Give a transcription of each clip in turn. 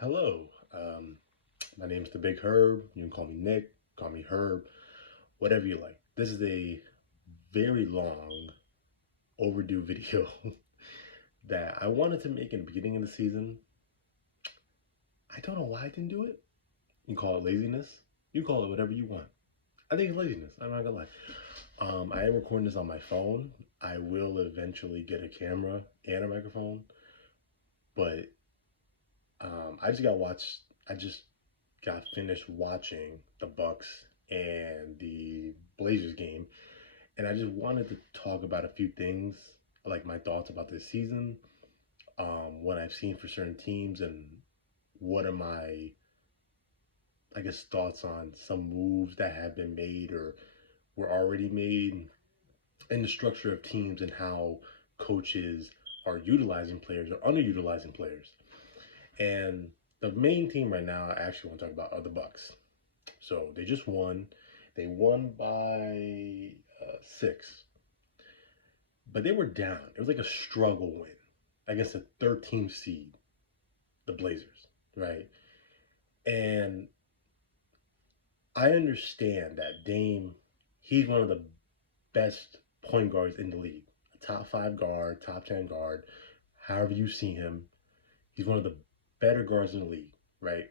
Hello, my name's the Big Herb. You can call me Nick, call me Herb, whatever you like. This is a very long, overdue video that I wanted to make in the beginning of the season. I don't know why I didn't do it. You can call it laziness. You call it whatever you want. I think it's laziness. I'm not gonna lie. I am recording this on my phone. I will eventually get a camera and a microphone, but I just got watched. I just got finished watching the Bucks and the Blazers game, and I just wanted to talk about a few things, like my thoughts about this season, what I've seen for certain teams, and what are my, I guess, thoughts on some moves that have been made or were already made in the structure of teams and how coaches are utilizing players or underutilizing players. And the main team right now I actually want to talk about are the Bucks. So they just won. They won by 6, but they were down. It was like a struggle win against a 13th seed, the Blazers, right? And I understand that Dame, he's one of the best point guards in the league, a top 5 guard, top 10 guard, however you see him. He's one of the better guards in the league, right?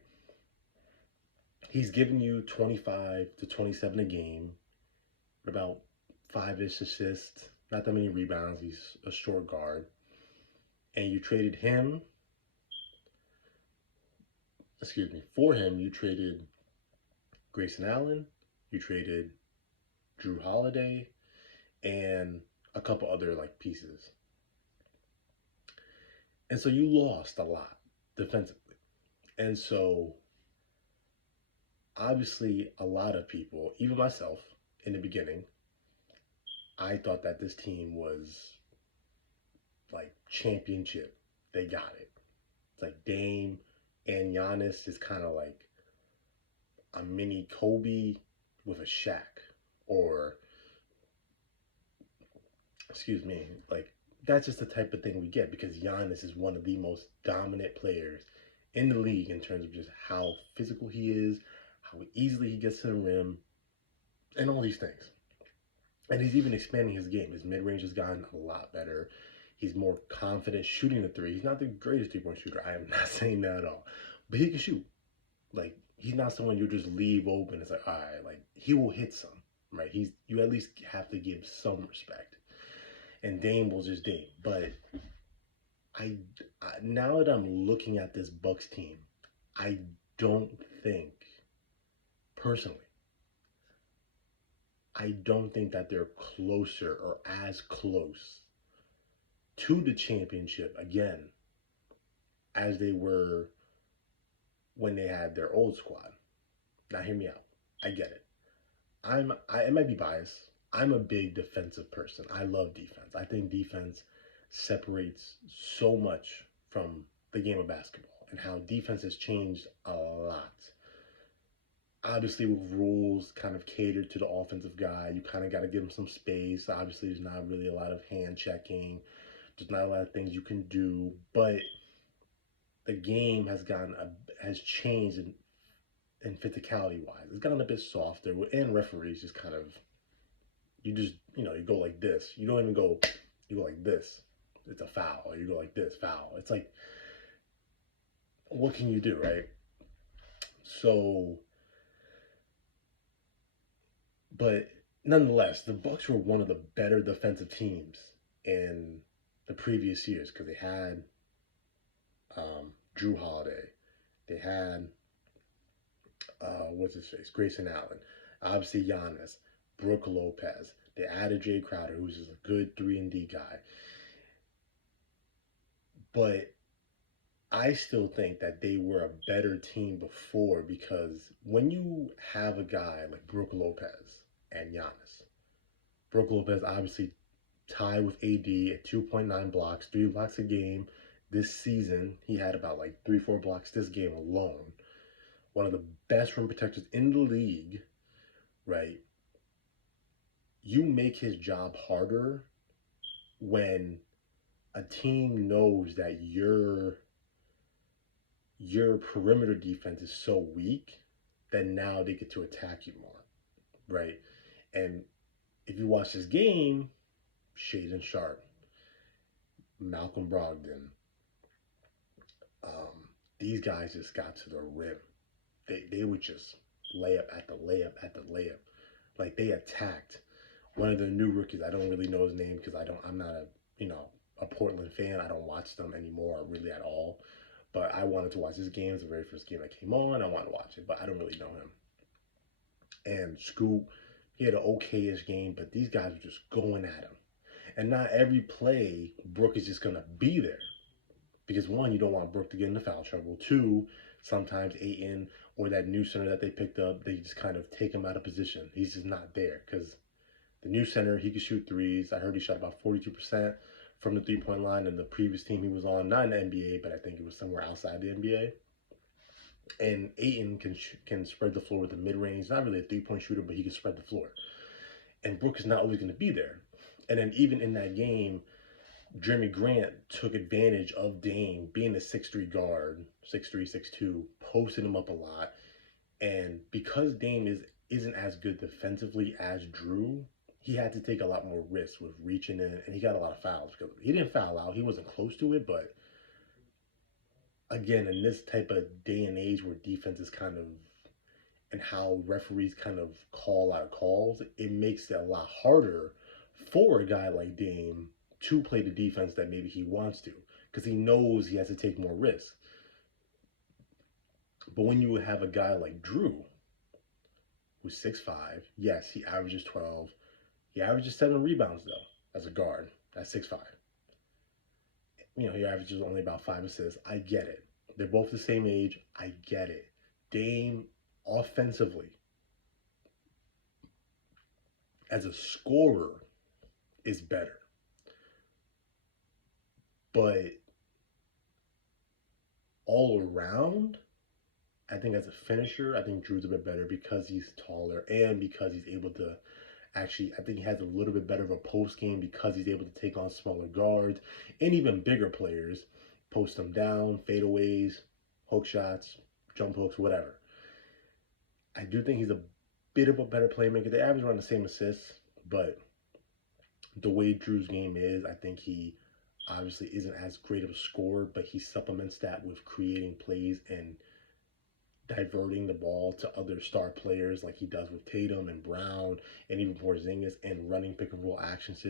He's giving you 25 to 27 a game, about 5-ish assists, not that many rebounds. He's a short guard. And you traded him, for him, you traded Grayson Allen, you traded Drew Holiday, and a couple other like pieces. And so you lost a lot defensively. And so obviously a lot of people, even myself in the beginning, I thought that this team was like championship. They got it. It's like Dame and Giannis is kind of like a mini Kobe with a Shaq, or excuse me, like that's just the type of thing we get because Giannis is one of the most dominant players in the league in terms of just how physical he is, how easily he gets to the rim, and all these things. And he's even expanding his game. His mid range has gotten a lot better. He's more confident shooting the three. He's not the greatest 3-point shooter. I am not saying that at all. But he can shoot. Like, he's not someone you just leave open. It's like, all right, like, he will hit some, right? You at least have to give some respect. And Dame will just Dame. But now that I'm looking at this Bucks team, I don't think, personally, I don't think that they're closer or as close to the championship again as they were when they had their old squad. Now hear me out. I get it. It might be biased. I'm a big defensive person. I love defense. I think defense separates so much from the game of basketball and how defense has changed a lot. Obviously, with rules kind of catered to the offensive guy, you kind of got to give him some space. Obviously, there's not really a lot of hand checking. There's not a lot of things you can do, but the game has changed in physicality wise. It's gotten a bit softer, and referees just kind of you go like this. You don't even go. You go like this. It's a foul. Or you go like this, foul. It's like, what can you do, right? So, but nonetheless, the Bucks were one of the better defensive teams in the previous years because they had Drew Holiday, they had what's his face, Grayson Allen, obviously Giannis, Brooke Lopez. They added Jay Crowder, who's just a good 3-and-D guy. But I still think that they were a better team before because when you have a guy like Brooke Lopez and Giannis, Brooke Lopez obviously tied with AD at 2.9 blocks, 3 blocks a game. This season, he had about like 3, 4 blocks this game alone. One of the best rim protectors in the league, right? You make his job harder when a team knows that you're your perimeter defense is so weak that now they get to attack you more, right? And if you watch this game, Shaden Sharp, Malcolm Brogdon, these guys just got to the rim. They would just layup at the layup at the layup. Like they attacked one of the new rookies. I don't really know his name because I'm not a Portland fan. I don't watch them anymore really at all. But I wanted to watch this game. It's the very first game that came on. I wanted to watch it, but I don't really know him. And Scoot, he had an okay-ish game, but these guys were just going at him. And not every play, Brook is just gonna be there. Because one, you don't want Brook to get into foul trouble. Two, sometimes Ayton or that new center that they picked up, they just kind of take him out of position. He's just not there because the new center, he could shoot threes. I heard he shot about 42% from the three-point line in the previous team he was on, not in the NBA, but I think it was somewhere outside the NBA. And Ayton can spread the floor with the mid-range. Not really a three-point shooter, but he can spread the floor. And Brook is not always going to be there. And then even in that game, Jeremy Grant took advantage of Dame being a 6'3 guard, 6'3, 6'2, posted him up a lot. And because Dame isn't as good defensively as Drew, he had to take a lot more risks with reaching in, and he got a lot of fouls. Because he didn't foul out, he wasn't close to it, but again, in this type of day and age where defense is kind of, and how referees kind of call out calls, it makes it a lot harder for a guy like Dame to play the defense that maybe he wants to, because he knows he has to take more risks. But when you have a guy like Drew, who's 6'5", yes, he averages 12. He averages 7 rebounds, though, as a guard. That's 6'5". He averages only about 5 assists. I get it. They're both the same age. I get it. Dame, offensively, as a scorer, is better. But all around, I think as a finisher, I think Drew's a bit better because he's taller and because he's able to actually, I think he has a little bit better of a post game because he's able to take on smaller guards and even bigger players, post them down, fadeaways, hook shots, jump hooks, whatever. I do think he's a bit of a better playmaker. They average around the same assists, but the way Drew's game is, I think he obviously isn't as great of a scorer, but he supplements that with creating plays and diverting the ball to other star players like he does with Tatum and Brown and even Porzingis, and running pick and roll actions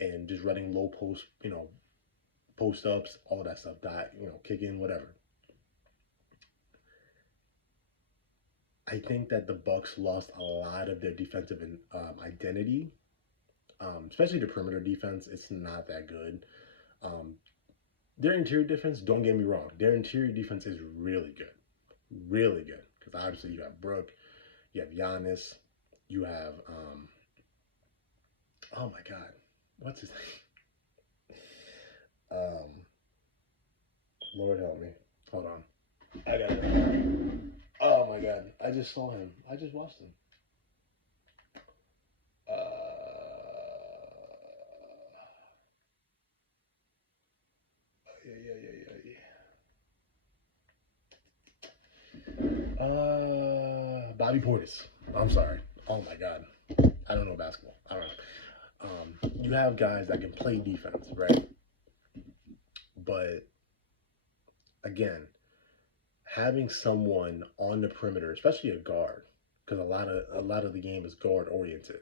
and just running low post, post ups, all that stuff, kick in, whatever. I think that the Bucks lost a lot of their defensive identity, especially the perimeter defense. It's not that good. Their interior defense, don't get me wrong, their interior defense is really good. Really good. Because obviously you have Brook, you have Giannis, you have, oh my God, what's his name? Lord help me. Hold on. I got it. Oh my God, I just saw him. I just watched him. Bobby Portis. I'm sorry. Oh my God. I don't know basketball. All right. You have guys that can play defense, right? But again, having someone on the perimeter, especially a guard, because a lot of the game is guard oriented.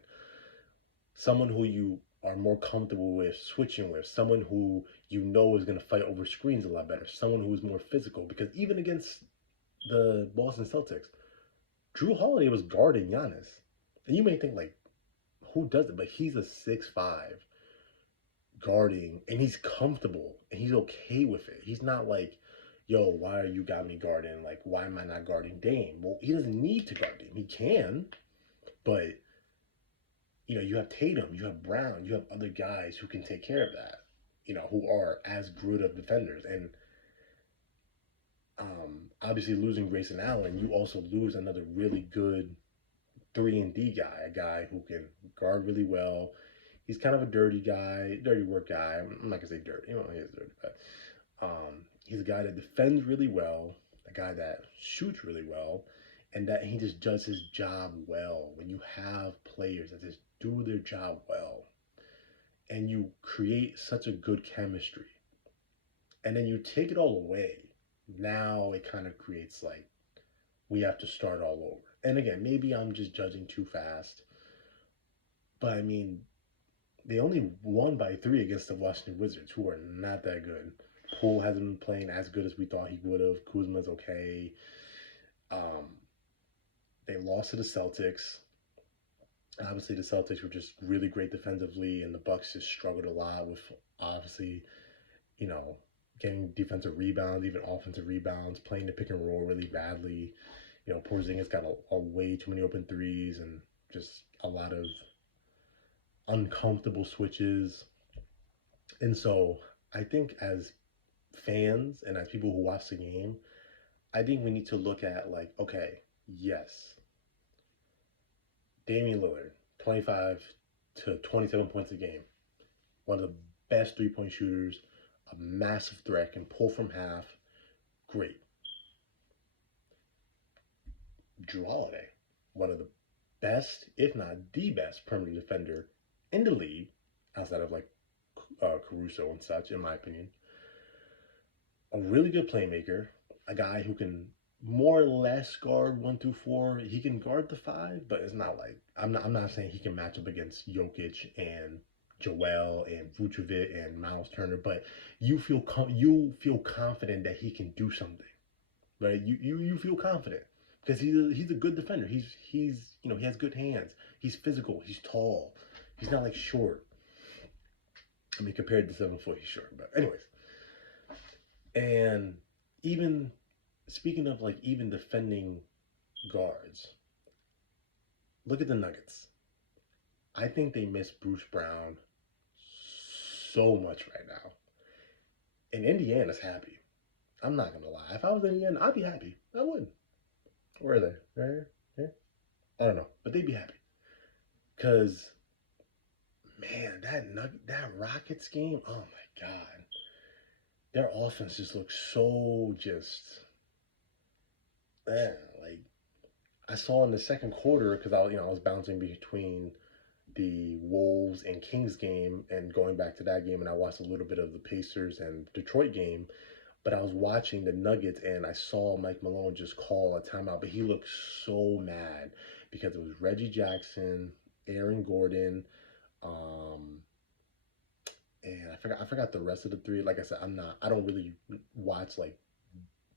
Someone who you are more comfortable with switching with, someone who you know is going to fight over screens a lot better, someone who is more physical. Because even against the Boston Celtics, Drew Holiday was guarding Giannis, and you may think like, who does it? But he's a 6'5" guarding, and he's comfortable, and he's okay with it. He's not like, yo, why are you got me guarding? Like, why am I not guarding Dame? Well, he doesn't need to guard Dame. He can, but you have Tatum, you have Brown, you have other guys who can take care of that, who are as good of defenders. And obviously losing Grayson Allen, you also lose another really good 3-and-D guy, a guy who can guard really well. He's kind of a dirty work guy. I'm not gonna say dirty, he is dirty, but He's a guy that defends really well, a guy that shoots really well, and that he just does his job well. When you have players that just do their job well, and you create such a good chemistry, and then you take it all away, now it kind of creates like we have to start all over. And again, maybe I'm just judging too fast, but I mean, they only won by 3 against the Washington Wizards, who are not that good. Poole hasn't been playing as good as we thought he would have. Kuzma's okay. Um, they lost to the Celtics. Obviously, the Celtics were just really great defensively, and the Bucks just struggled a lot with obviously, you know, getting defensive rebounds, even offensive rebounds, playing the pick and roll really badly. Porzingis got a way too many open threes and just a lot of uncomfortable switches. And so I think as fans and as people who watch the game, I think we need to look at like, okay, yes, Damian Lillard, 25 to 27 points a game, one of the best 3-point shooters, a massive threat, can pull from half, great. Jrue Holiday, one of the best, if not the best, perimeter defender in the league, outside of like Caruso and such, in my opinion. A really good playmaker, a guy who can more or less guard 1 through 4. He can guard the 5, but it's not like I'm not saying he can match up against Jokic and Joel and Vucevic and Miles Turner, but you feel confident that he can do something, right? You feel confident because he's a good defender. He's he has good hands. He's physical. He's tall. He's not like short. I mean, compared to 7 foot, he's short. But anyways, and even speaking of like even defending guards, look at the Nuggets. I think they miss Bruce Brown so much right now. And Indiana's happy. I'm not gonna lie. If I was Indiana, I'd be happy. I would. Where are they? Right here? Yeah? I don't know, but they'd be happy. Cause man, that Rockets game, oh my god. Their offense just looks so just like I saw in the second quarter because I was bouncing between the Wolves and Kings game and going back to that game, and I watched a little bit of the Pacers and Detroit game. But I was watching the Nuggets and I saw Mike Malone just call a timeout, but he looked so mad because it was Reggie Jackson, Aaron Gordon, um, and I forgot the rest of the three. Like I said, I don't really watch like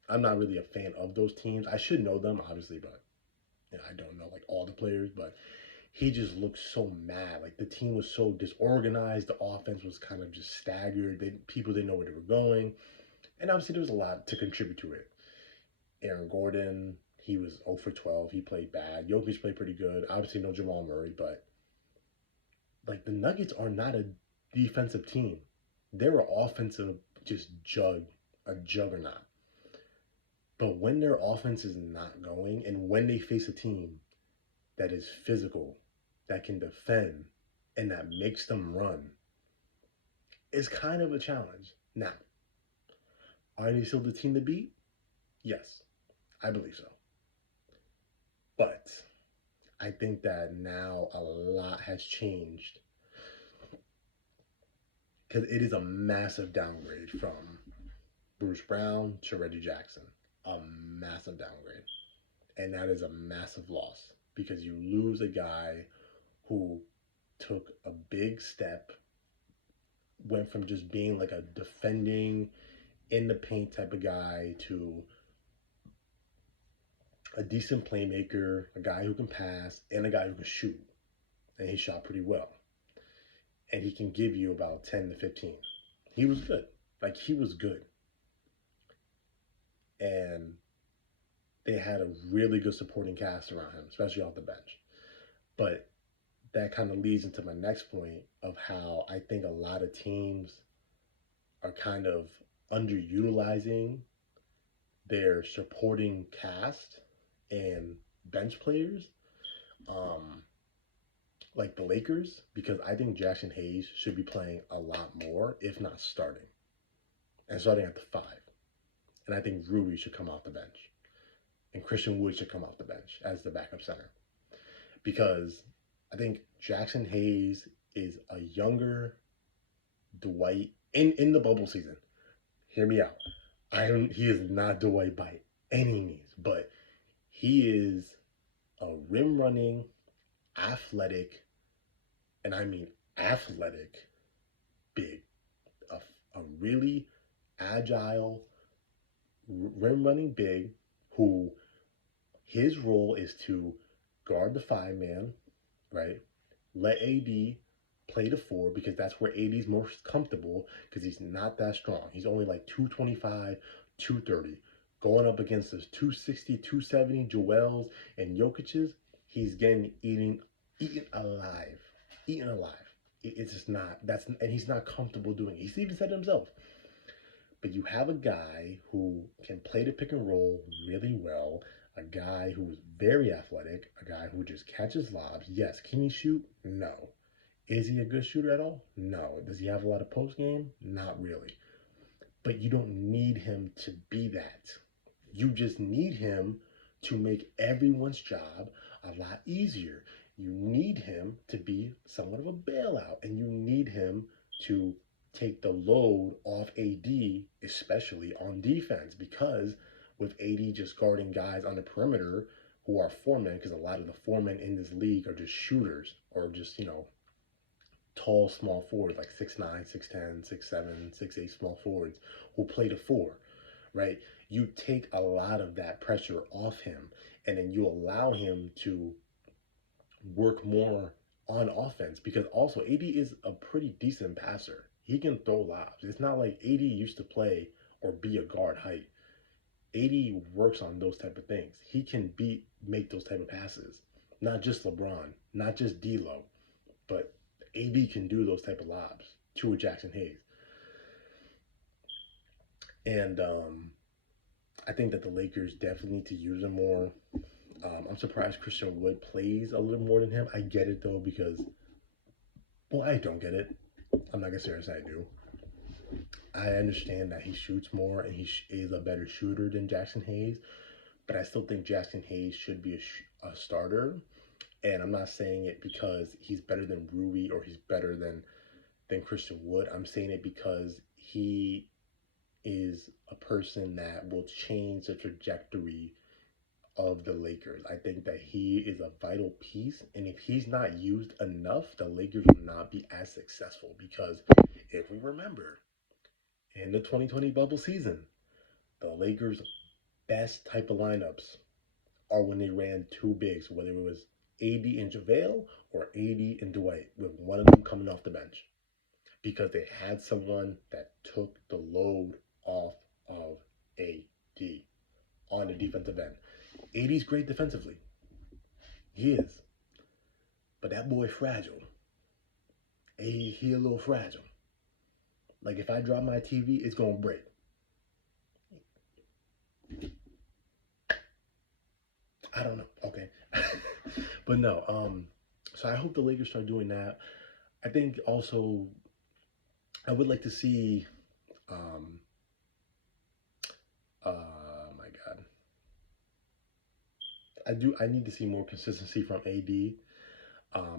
I'm not really a fan of those teams. I should know them obviously, but I don't know like all the players. But he just looked so mad. Like the team was so disorganized. The offense was kind of just staggered. People didn't know where they were going, and obviously there was a lot to contribute to it. Aaron Gordon, he was 0 for 12. He played bad. Jokic played pretty good. Obviously no Jamal Murray, but like the Nuggets are not a defensive team. They're an offensive just a juggernaut. But when their offense is not going and when they face a team that is physical, that can defend, and that makes them run, it's kind of a challenge. Now, are they still the team to beat? Yes, I believe so. But I think that now a lot has changed because it is a massive downgrade from Bruce Brown to Reggie Jackson. A massive downgrade. And that is a massive loss because you lose a guy who took a big step, went from just being like a defending in the paint type of guy to a decent playmaker, a guy who can pass, and a guy who can shoot. And he shot pretty well. And he can give you about 10 to 15. He was good. Like, he was good. And they had a really good supporting cast around him, especially off the bench. But that kind of leads into my next point of how I think a lot of teams are kind of underutilizing their supporting cast and bench players, like the Lakers, because I think Jackson Hayes should be playing a lot more, if not starting, and starting at the 5. And I think Rui should come off the bench. And Christian Wood should come off the bench as the backup center. Because I think Jackson Hayes is a younger Dwight in the bubble season. Hear me out. He is not Dwight by any means, but he is a rim running, athletic, and I mean athletic, big, a really agile rim running big who his role is to guard the 5-man, right? Let AD play the 4 because that's where AD is most comfortable because he's not that strong. He's only like 225, 230. Going up against those 260, 270 Joels and Jokic's, he's getting eaten alive. Eaten alive. It's just not, and he's not comfortable doing it. He's even said it himself. But you have a guy who can play the pick and roll really well, a guy who is very athletic, a guy who just catches lobs. Yes, can he shoot? No. Is he a good shooter at all? No. Does he have a lot of post game? Not really. But you don't need him to be that. You just need him to make everyone's job a lot easier. You need him to be somewhat of a bailout, and you need him to take the load off AD, especially on defense, because with AD just guarding guys on the perimeter who are 4-men, because a lot of the 4-men in this league are just shooters or just, tall small forwards like 6'9", 6'10", 6'7", 6'8" small forwards who play the 4, right? You take a lot of that pressure off him, and then you allow him to work more on offense, because also AD is a pretty decent passer. He can throw lobs. It's not like AD used to play or be a guard height. AD works on those type of things. He can make those type of passes. Not just LeBron, not just D'Lo, but AD can do those type of lobs to a Jackson Hayes. And I think that the Lakers definitely need to use him more. I'm surprised Christian Wood plays a little more than him. I get it though, because, well, I don't get it. I'm not gonna say I do. I understand that he shoots more and he is a better shooter than Jackson Hayes, but I still think Jackson Hayes should be a starter. And I'm not saying it because he's better than Rui or he's better than Christian Wood. I'm saying it because he is a person that will change the trajectory of the Lakers. I think that he is a vital piece, and if he's not used enough, the Lakers will not be as successful, because if we remember, in the 2020 bubble season, the Lakers' best type of lineups are when they ran two bigs, whether it was AD and JaVale or AD and Dwight, with one of them coming off the bench, because they had someone that took the load off of AD on the defensive end. AD's great defensively. He is. But that boy fragile. He a little fragile. Like, if I drop my TV, it's going to break. I don't know. Okay. But no, so I hope the Lakers start doing that. I think also I would like to see, my God. I need to see more consistency from AD.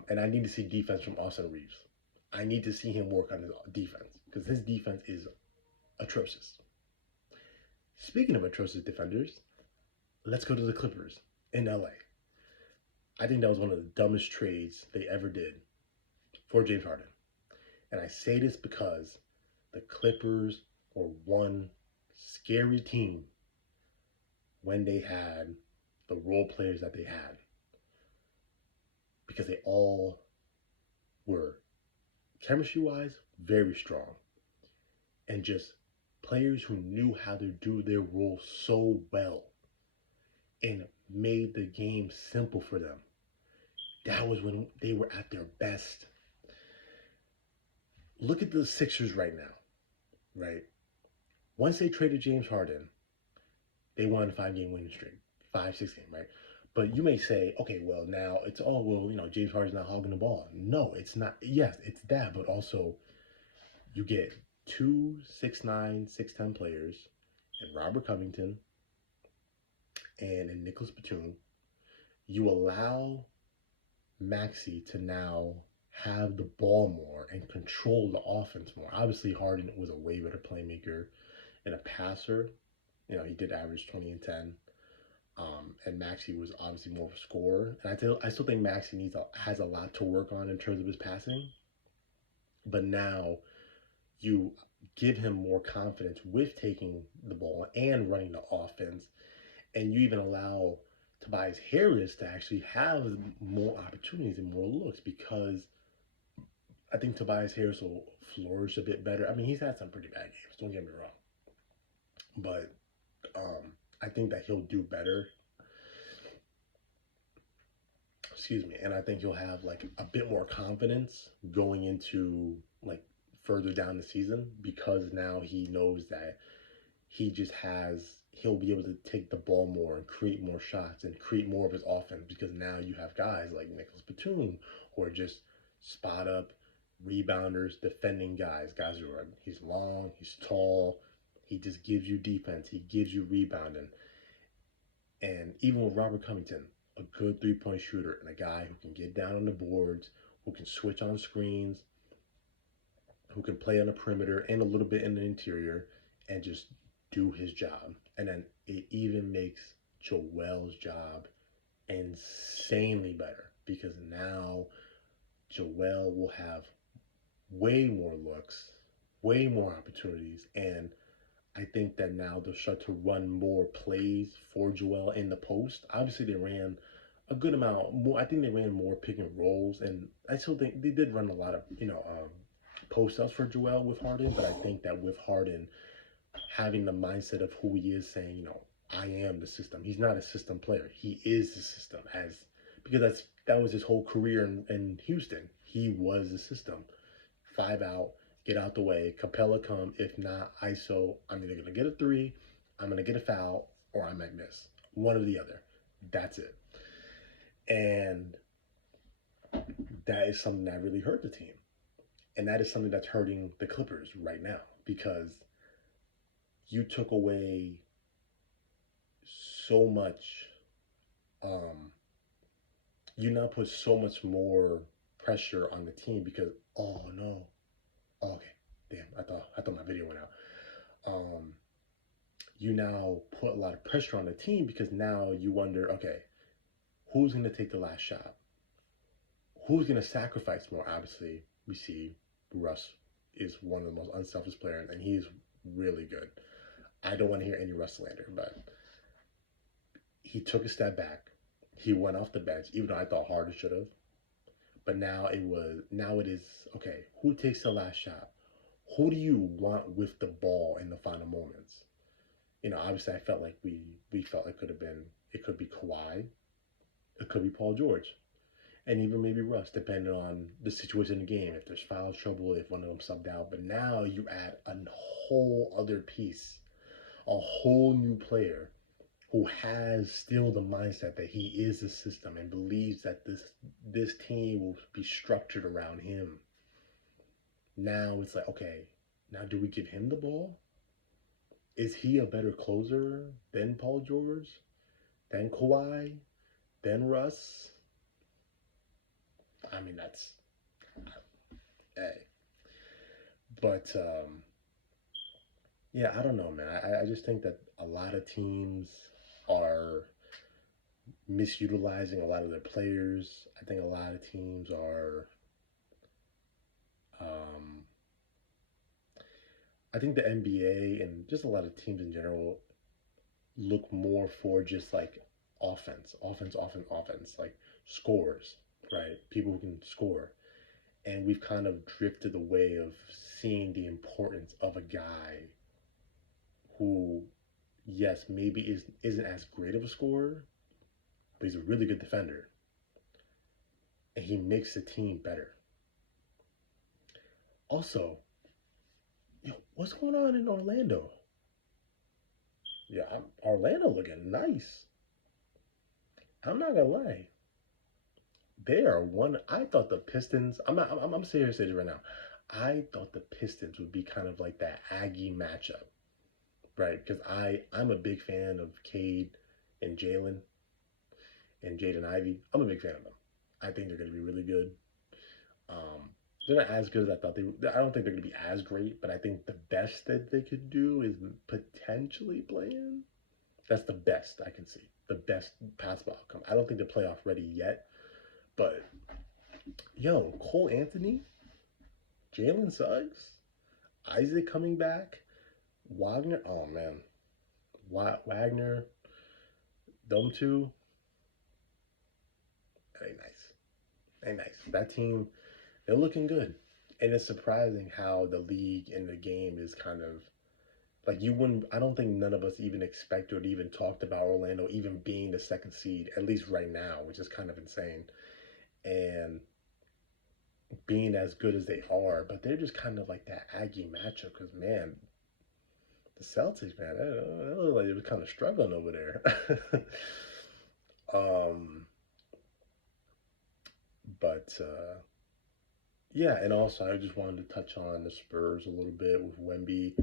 And I need to see defense from Austin Reeves. I need to see him work on his defense, because his defense is atrocious. Speaking of atrocious defenders, let's go to the Clippers in LA. I think that was one of the dumbest trades they ever did for James Harden. And I say this because the Clippers were one scary team when they had the role players that they had, because they all were, chemistry-wise, very strong, and just players who knew how to do their role so well and made the game simple for them. That was when they were at their best. Look at the Sixers right now, right? Once they traded James Harden, they won a 5-game winning streak, 5-6 game, right? But you may say, okay, well, now it's all, well, James Harden's not hogging the ball. No, it's not. Yes, it's that, but also you get 2 6'9", 6'10" players. and Robert Covington and in Nicholas Batum, you allow Maxey to now have the ball more and control the offense more. Obviously, Harden was a way better playmaker and a passer. He did average 20 and 10. And Maxey was obviously more of a scorer. And I still think Maxey has a lot to work on in terms of his passing. But now you give him more confidence with taking the ball and running the offense. And you even allow Tobias Harris to actually have more opportunities and more looks, because I think Tobias Harris will flourish a bit better. I mean, he's had some pretty bad games, don't get me wrong. But I think that he'll do better. Excuse me. And I think he'll have like a bit more confidence going into like further down the season, because now he knows that he'll be able to take the ball more and create more shots and create more of his offense, because now you have guys like Nicholas Batum who are just spot up rebounders, defending guys who are, he's long, he's tall, he just gives you defense, he gives you rebounding. And even with Robert Covington, a good 3-point shooter and a guy who can get down on the boards, who can switch on screens, who can play on the perimeter and a little bit in the interior and just do his job. And then it even makes Joel's job insanely better, because now Joel will have way more looks, way more opportunities, and I think that now they'll start to run more plays for Joel in the post. Obviously, they ran a good amount more. I think they ran more pick and rolls, and I still think they did run a lot of post ups for Joel with Harden. But I think that with Harden having the mindset of who he is, saying, I am the system. He's not a system player. He is the system, because that was his whole career in Houston. He was the system. 5 out, get out the way. Capella come. If not, ISO. I'm either gonna get a 3, I'm gonna get a foul, or I might miss. One or the other. That's it. And that is something that really hurt the team. And that is something that's hurting the Clippers right now, because you took away so much. You now put so much more pressure on the team, because oh no, okay, damn, I thought my video went out. You now put a lot of pressure on the team, because now you wonder, okay, who's gonna take the last shot? Who's gonna sacrifice more? Obviously, we see Russ is one of the most unselfish players, and he's really good. I don't want to hear any Russ slander, but he took a step back. He went off the bench, even though I thought Harden should have. But now it is okay. Who takes the last shot? Who do you want with the ball in the final moments? Obviously, I felt like we felt it could be Kawhi, it could be Paul George, and even maybe Russ, depending on the situation in the game. If there's foul trouble, if one of them subbed out. But now you add a whole other piece, a whole new player who has still the mindset that he is the system and believes that this team will be structured around him. Now it's like, okay, now do we give him the ball? Is he a better closer than Paul George, than Kawhi, than Russ? I mean, that's, hey. But, yeah, I don't know, man. I just think that a lot of teams are misutilizing a lot of their players. I think a lot of teams are, I think the NBA and just a lot of teams in general look more for just like offense, like scores, right? People who can score. And we've kind of drifted away of seeing the importance of a guy who, yes, maybe isn't as great of a scorer, but he's a really good defender. And he makes the team better. Also, what's going on in Orlando? Yeah, Orlando looking nice. I'm not gonna lie. They are one. I thought the Pistons. I'm serious right now. I thought the Pistons would be kind of like that Aggie matchup, right? Because I'm a big fan of Cade and Jalen and Jaden Ivey. I'm a big fan of them. I think they're going to be really good. Um, they're not as good as I thought they. I don't think they're going to be as great, but I think the best that they could do is potentially play in. That's the best I can see. The best possible outcome. I don't think they're playoff ready yet, but yo, Cole Anthony, Jalen Suggs, Isaac coming back, Wagner. Oh man, Wagner, them two. That ain't nice. Ain't nice. That team, they're looking good, and it's surprising how the league and the game is kind of like you wouldn't. I don't think none of us even expected or even talked about Orlando even being the second seed, at least right now, which is kind of insane. And being as good as they are, but they're just kind of like that Aggie matchup because man, the Celtics, man, they look like they were kind of struggling over there. um, but yeah, and also I just wanted to touch on the Spurs a little bit with Wemby.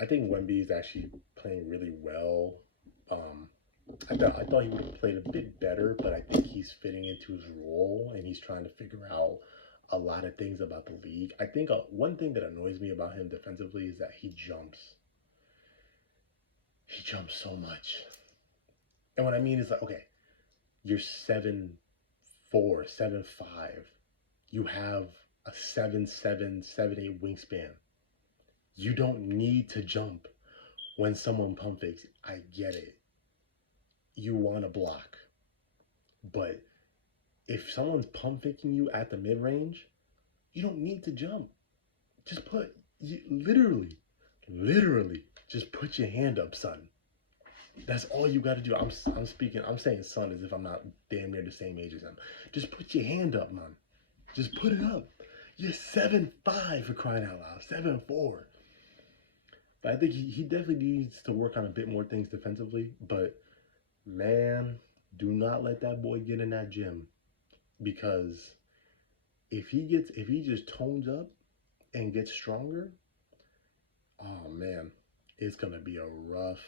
I think Wemby is actually playing really well. Um, I thought he would have played a bit better, but I think he's fitting into his role and he's trying to figure out a lot of things about the league. I think one thing that annoys me about him defensively is that he jumps. He jumps so much. And what I mean is like, okay, you're 7'4", 7'5". You have a 7'7", 7'8" wingspan. You don't need to jump when someone pump fakes. I get it. You want to block. But if someone's pump faking you at the mid range, you don't need to jump. Just literally, just put your hand up, son. That's all you got to do. I'm saying son as if I'm not damn near the same age as him. Just put your hand up, man. Just put it up. You're 7'5" for crying out loud. 7'4". But I think he definitely needs to work on a bit more things defensively. But man, do not let that boy get in that gym. Because if he just tones up and gets stronger, oh man, it's gonna be a rough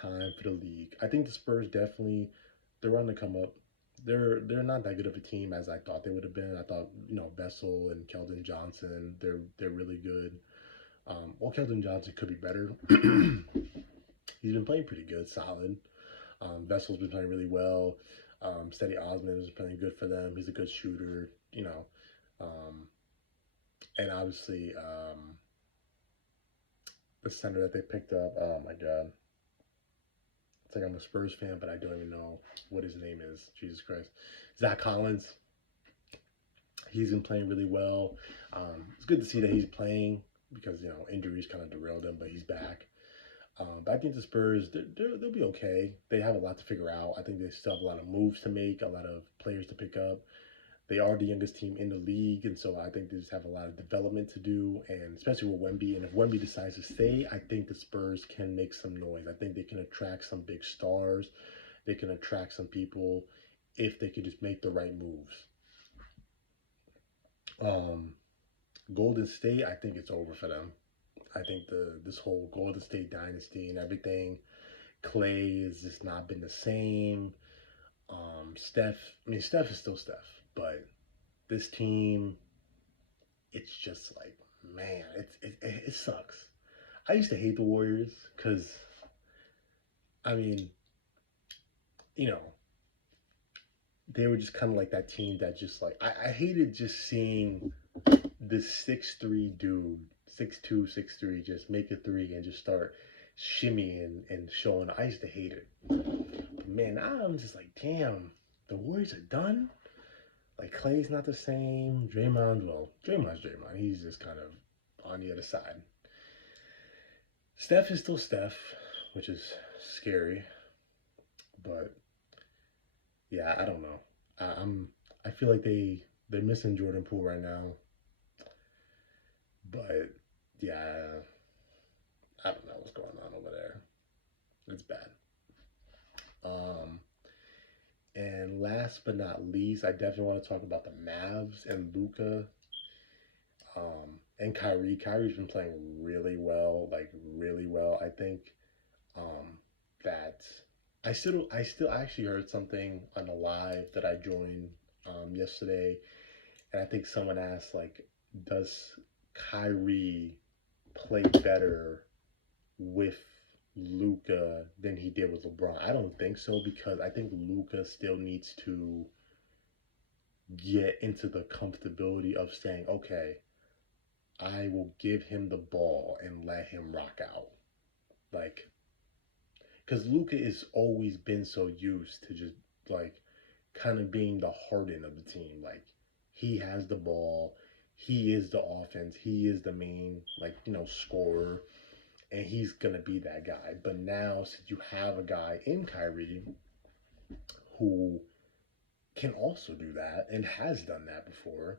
time for the league. I think the Spurs definitely they're on the come up. They're not that good of a team as I thought they would have been. I thought Vessel and Keldon Johnson they're really good. Well, Keldon Johnson could be better. He's been playing pretty good, solid. Vessel's been playing really well. Steady Osman is playing good for them. He's a good shooter, and obviously the center that they picked up. Oh my god. It's like I'm a Spurs fan, but I don't even know what his name is. Jesus Christ. Zach Collins. He's been playing really well. It's good to see that he's playing because, injuries kind of derailed him, but he's back. But I think the Spurs, they'll be okay. They have a lot to figure out. I think they still have a lot of moves to make, a lot of players to pick up. They are the youngest team in the league, and so I think they just have a lot of development to do, and especially with Wemby. And if Wemby decides to stay, I think the Spurs can make some noise. I think they can attract some big stars. They can attract some people if they could just make the right moves. Golden State, I think it's over for them. I think this whole Golden State dynasty and everything, Clay has just not been the same. Steph is still Steph, but this team, it's just like, man, it sucks. I used to hate the Warriors because, I mean, you know, they were just kind of like that team that just like, I hated just seeing this 6'3" dude, 6'2", 6'3", just make a three and just start shimmying and showing. I used to hate it. But man, now I'm just like, damn, the Warriors are done? Like, Clay's not the same. Draymond's Draymond. He's just kind of on the other side. Steph is still Steph, which is scary. But yeah, I don't know. I feel like they're missing Jordan Poole right now. But yeah, I don't know what's going on over there. It's bad. And last but not least, I definitely want to talk about the Mavs and Luka. And Kyrie's been playing really well, like really well. I think um, that I still actually heard something on a live that I joined yesterday, and I think someone asked like, does Kyrie play better with Luca than he did with LeBron? I don't think so because I think Luca still needs to get into the comfortability of saying, okay, I will give him the ball and let him rock out. Like, because Luca has always been so used to just like kind of being the Harden of the team. Like, he has the ball, he is the offense, he is the main, like, scorer, and he's gonna be that guy. But now, since you have a guy in Kyrie who can also do that and has done that before,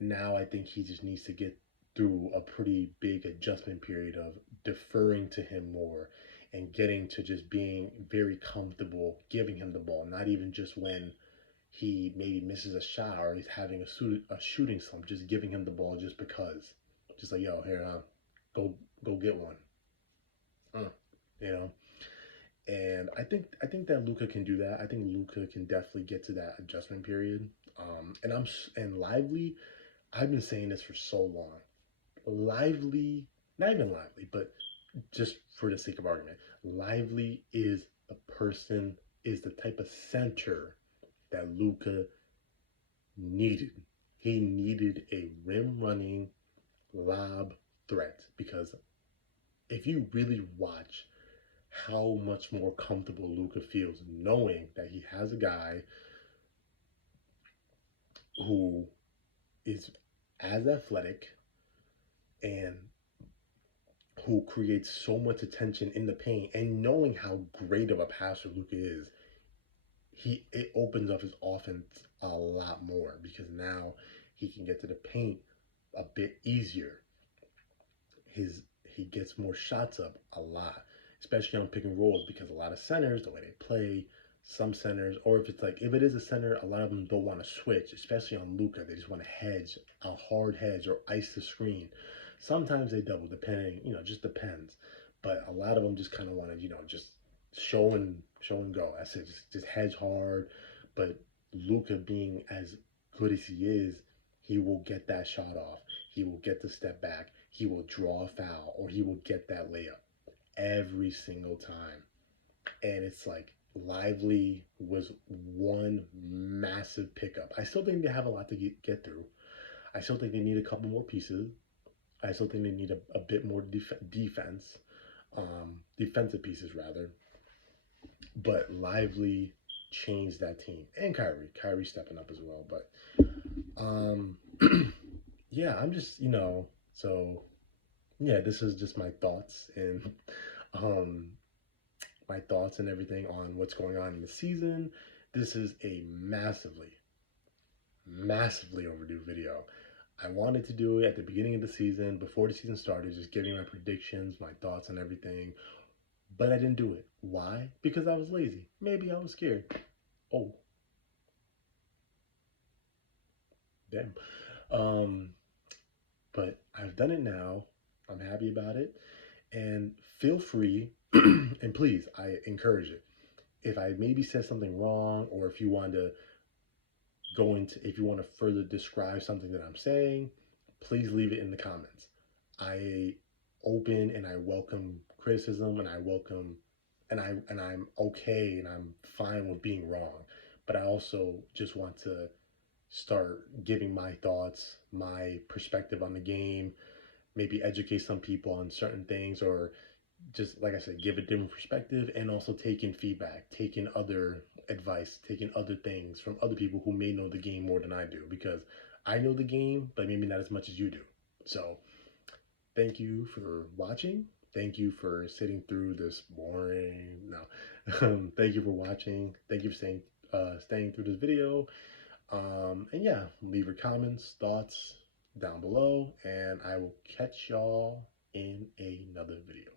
now I think he just needs to get through a pretty big adjustment period of deferring to him more and getting to just being very comfortable giving him the ball, not even just when he maybe misses a shot or he's having a shooting slump, just giving him the ball just because. Just like, yo, here, go get one. Uh, you know? And I think that Luca can do that. I think Luca can definitely get to that adjustment period. And Lively, I've been saying this for so long. Lively, not even Lively, but just for the sake of argument, Lively is the person, is the type of center that Luca needed. He needed a rim running lob threat because if you really watch how much more comfortable Luca feels knowing that he has a guy who is as athletic and who creates so much attention in the paint, and knowing how great of a passer Luca is, it opens up his offense a lot more because now he can get to the paint a bit easier. He gets more shots up a lot, especially on pick and rolls because a lot of centers, the way they play, some centers, or if it is a center, a lot of them don't want to switch, especially on Luca. They just want to hedge, a hard hedge, or ice the screen. Sometimes they double, depending, just depends. But a lot of them just kind of want to, just show and go. I said just hedge hard. But Luca being as good as he is, he will get that shot off. He will get the step back. He will draw a foul or he will get that layup every single time. And it's like Lively was one massive pickup. I still think they have a lot to get through. I still think they need a couple more pieces. I still think they need a bit more defense, defensive pieces rather. But Lively changed that team, and Kyrie stepping up as well. But um, yeah, I'm just so yeah, this is just um, my thoughts and everything on what's going on in the season. This is a massively overdue video. I wanted to do it at the beginning of the season, before the season started, just giving my predictions, my thoughts on everything. But I didn't do it. Why? Because I was lazy. Maybe I was scared. Oh, damn. Um, but I've done it now. I'm happy about it. And feel free, and please, I encourage it. If I maybe said something wrong, or if you want to further describe something that I'm saying, please leave it in the comments. I open and I welcome criticism, and I welcome, and I'm okay, and I'm fine with being wrong. But I also just want to start giving my thoughts, my perspective on the game, maybe educate some people on certain things, or just like I said, give a different perspective, and also taking feedback, taking other advice, taking other things from other people who may know the game more than I do, because I know the game, but maybe not as much as you do. So thank you for watching. Thank you for sitting through this boring. No, thank you for watching. Thank you for staying through this video. And yeah, leave your comments, thoughts down below, and I will catch y'all in another video.